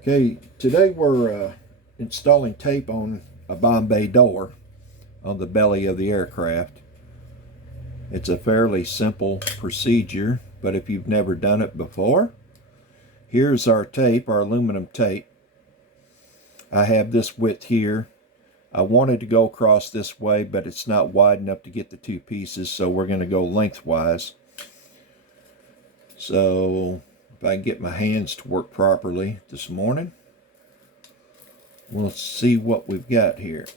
Okay, today we're installing tape on a bombay door on the belly of the aircraft. It's a fairly simple procedure, but if you've never done it before, here's our tape, our aluminum tape. I have this width here. I wanted to go across this way, but it's not wide enough to get the two pieces, so we're going to go lengthwise. So if I can get my hands to work properly this morning, we'll see what we've got here.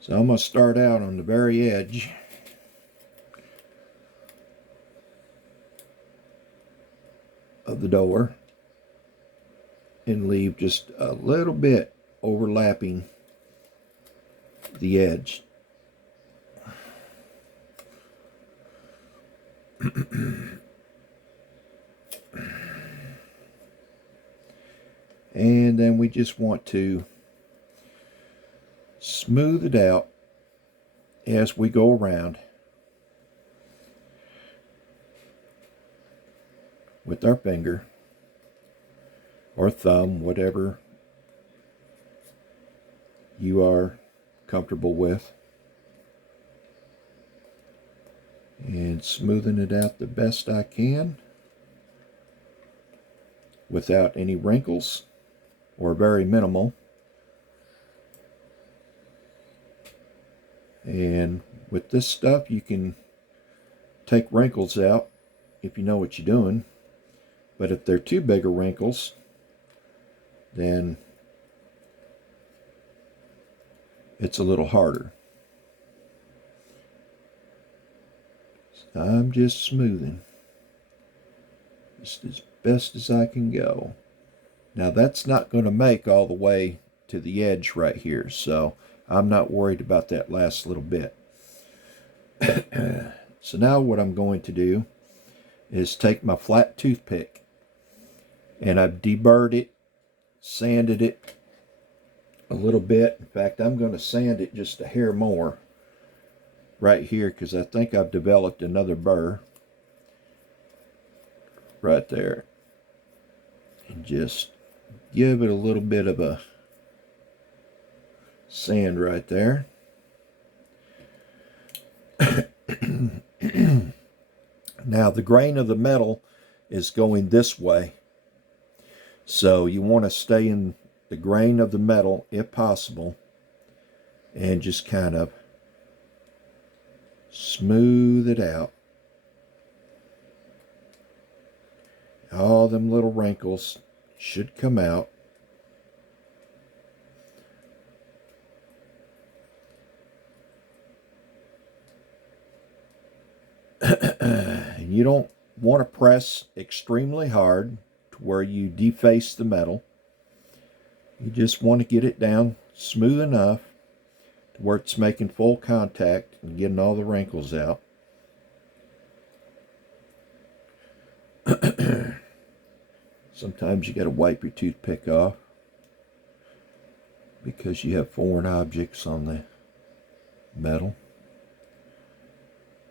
So I'm going to start out on the very edge of the door and leave just a little bit overlapping the edge. And then we just want to smooth it out as we go around with our finger or thumb, whatever you are comfortable with, and smoothing it out the best I can without any wrinkles or very minimal. And with this stuff you can take wrinkles out if you know what you're doing, but if they're too big of wrinkles, then it's a little harder. So I'm just smoothing just as best as I can go. Now that's not going to make all the way to the edge right here, so I'm not worried about that last little bit. So now what I'm going to do is take my flat toothpick, and I've deburred it, sanded it a little bit. In fact, I'm going to sand it just a hair more right here because I think I've developed another burr right there. And just give it a little bit of a sand right there. Now the grain of the metal is going this way, so you want to stay in the grain of the metal if possible and just kind of smooth it out. All them little wrinkles should come out. And you don't want to press extremely hard to where you deface the metal. You just want to get it down smooth enough to where it's making full contact and getting all the wrinkles out. Sometimes you got to wipe your toothpick off because you have foreign objects on the metal.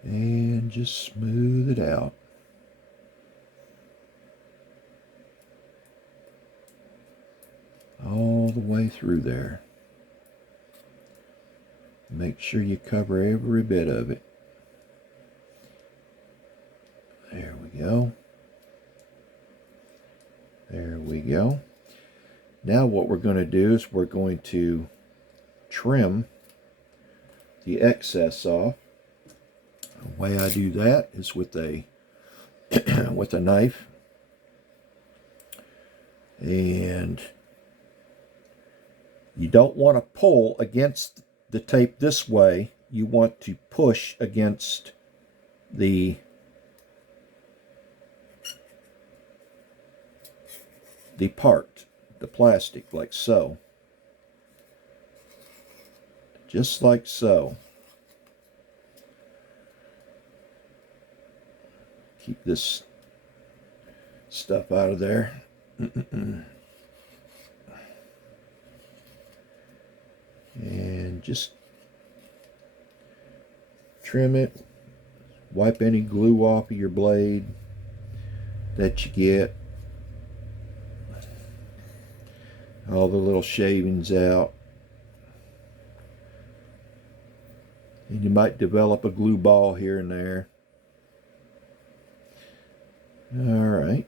And just smooth it out. All the way through there. Make sure you cover every bit of it. There we go. There we go. Now what we're going to do is we're going to trim the excess off. The way I do that is with a with a knife, and you don't want to pull against the tape this way. You want to push against the part, the plastic, like so. Just like so. Keep this stuff out of there. And just trim it. Wipe any glue off of your blade. that you get. All the little shavings out. And you might develop a glue ball here and there. Alright,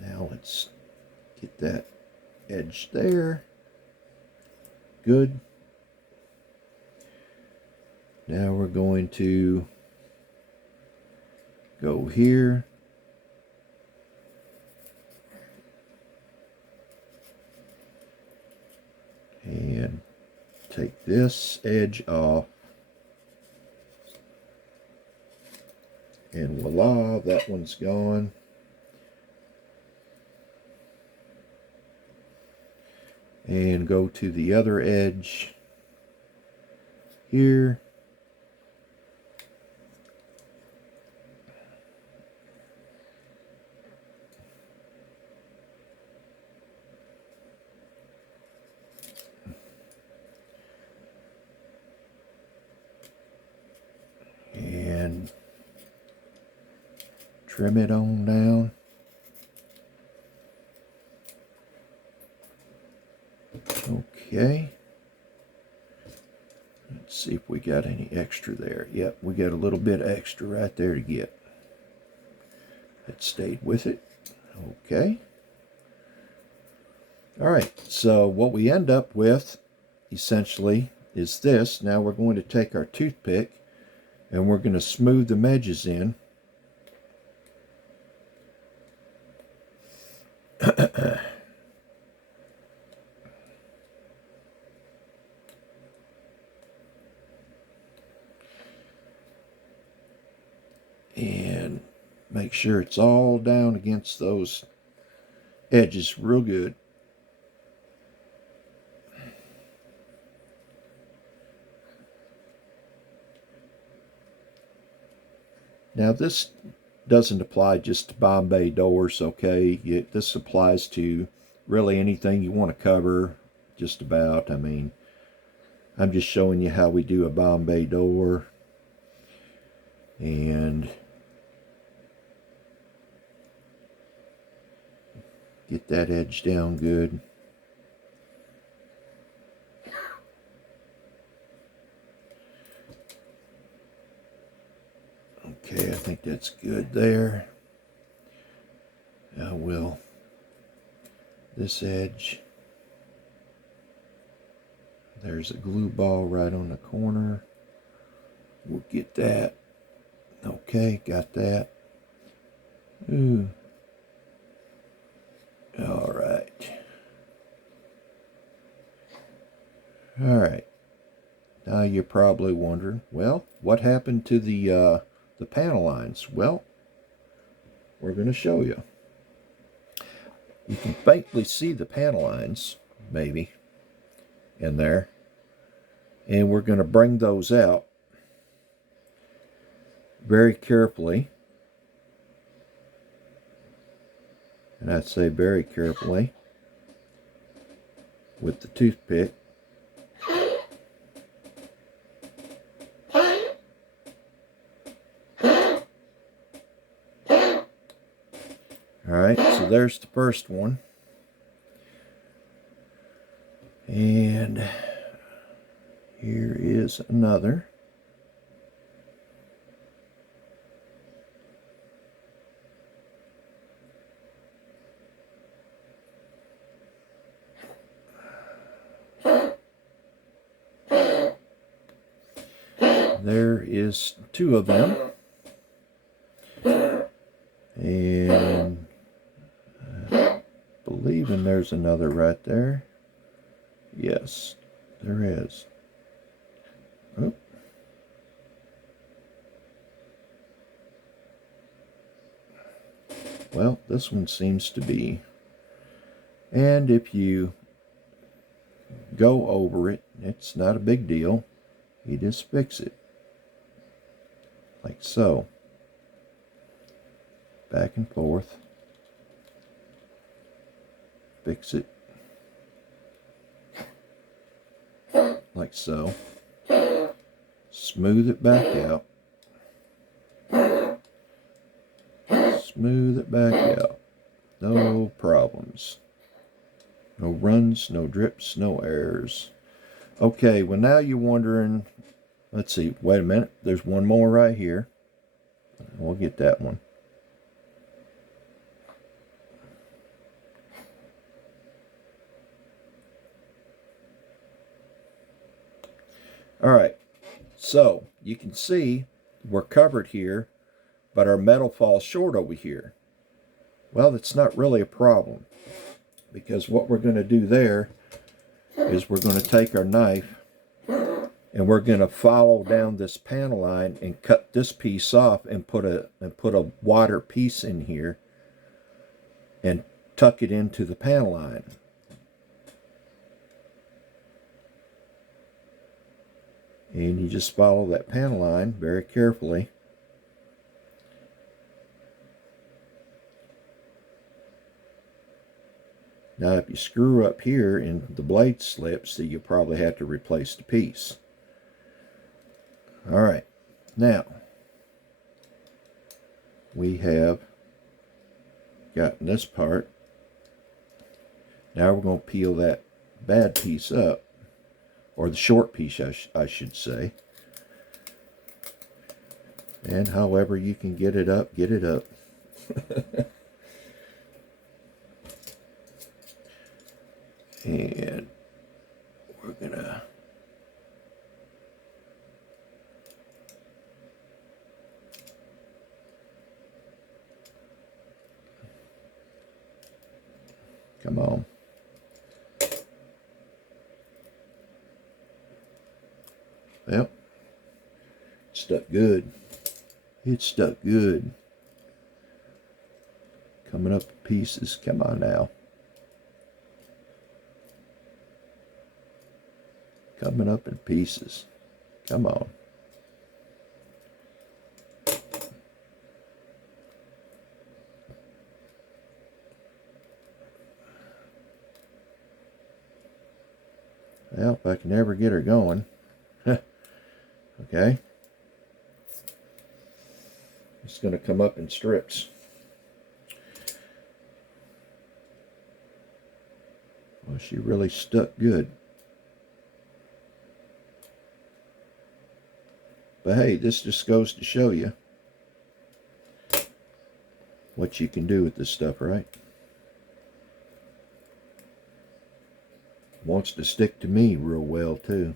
now let's get that edge there. Good. Now we're going to go here. And take this edge off. And voila, that one's gone. And go to the other edge here. And trim it on down. Okay. Let's see if we got any extra there. Yep, we got a little bit extra right there to get. It stayed with it. Okay. Alright, so what we end up with essentially is this. Now we're going to take our toothpick and we're going to smooth the edges in. And make sure it's all down against those edges real good. Now this doesn't apply just to Bombay doors, okay? This applies to really anything you want to cover, just about. I mean, I'm just showing you how we do a Bombay door. And get that edge down good. Okay, I think that's good there. Now this edge, there's a glue ball right on the corner. We'll get that. Okay, got that. Ooh. All right. All right. Now you're probably wondering, well, what happened to the panel lines? Well, we're going to show you. You can faintly see the panel lines, maybe, in there. And we're going to bring those out very carefully. And I say very carefully with the toothpick. Alright, so there's the first one. And here is another. There is two of them. And believing there's another right there. Yes, there is. Oop. Well, this one seems to be. And if you go over it, it's not a big deal. You just fix it. Like so. Back and forth. Fix it. Like so. Smooth it back out. Smooth smooth it back out. No problems. No runs, no drips, no errors. Okay, well now you're wondering, let's see, wait a minute. There's one more right here. We'll get that one. All right, so you can see we're covered here, but our metal falls short over here. Well, that's not really a problem, because what we're going to do there is we're going to take our knife and we're going to follow down this panel line and cut this piece off and put a wider piece in here and tuck it into the panel line. And you just follow that panel line very carefully. Now if you screw up here and the blade slips, then you'll probably have to replace the piece. Alright, now we have gotten this part. Now we're going to peel that bad piece up, or the short piece I should say. And however you can get it up, get it up. And we're gonna come on. Well, it's stuck good. It's stuck good. Coming up in pieces. Come on now. Coming up in pieces. Come on. Well, if I can ever get her going. Okay. It's going to come up in strips. Well, she really stuck good. But hey, this just goes to show you what you can do with this stuff, right? Wants to stick to me real well too.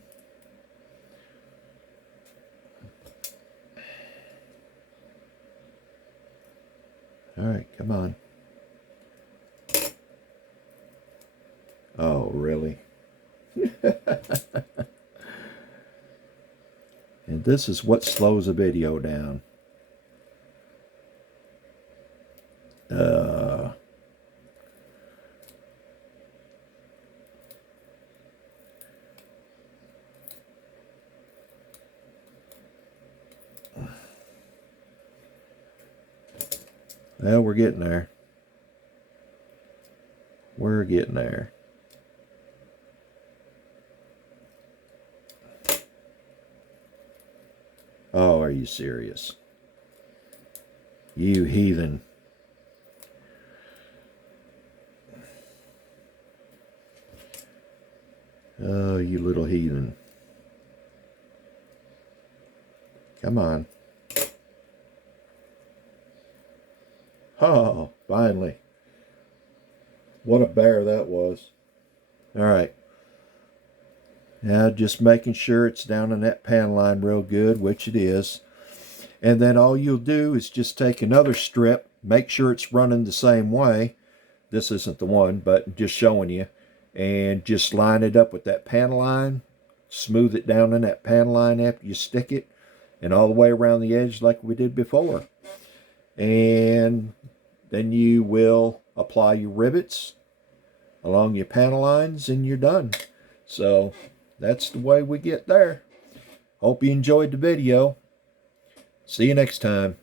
All right, come on. Oh, really? And this is what slows a video down. Well, we're getting there. We're getting there. Oh, are you serious? You heathen. Oh, you little heathen. Come on. Oh, finally. What a bear that was. All right. Now just making sure it's down in that pan line real good, which it is. And then all you'll do is just take another strip, make sure it's running the same way. This isn't the one, but just showing you. And just line it up with that pan line. Smooth it down in that pan line after you stick it. And all the way around the edge like we did before. And then you will apply your rivets along your panel lines and you're done. So that's the way we get there. Hope you enjoyed the video. See you next time.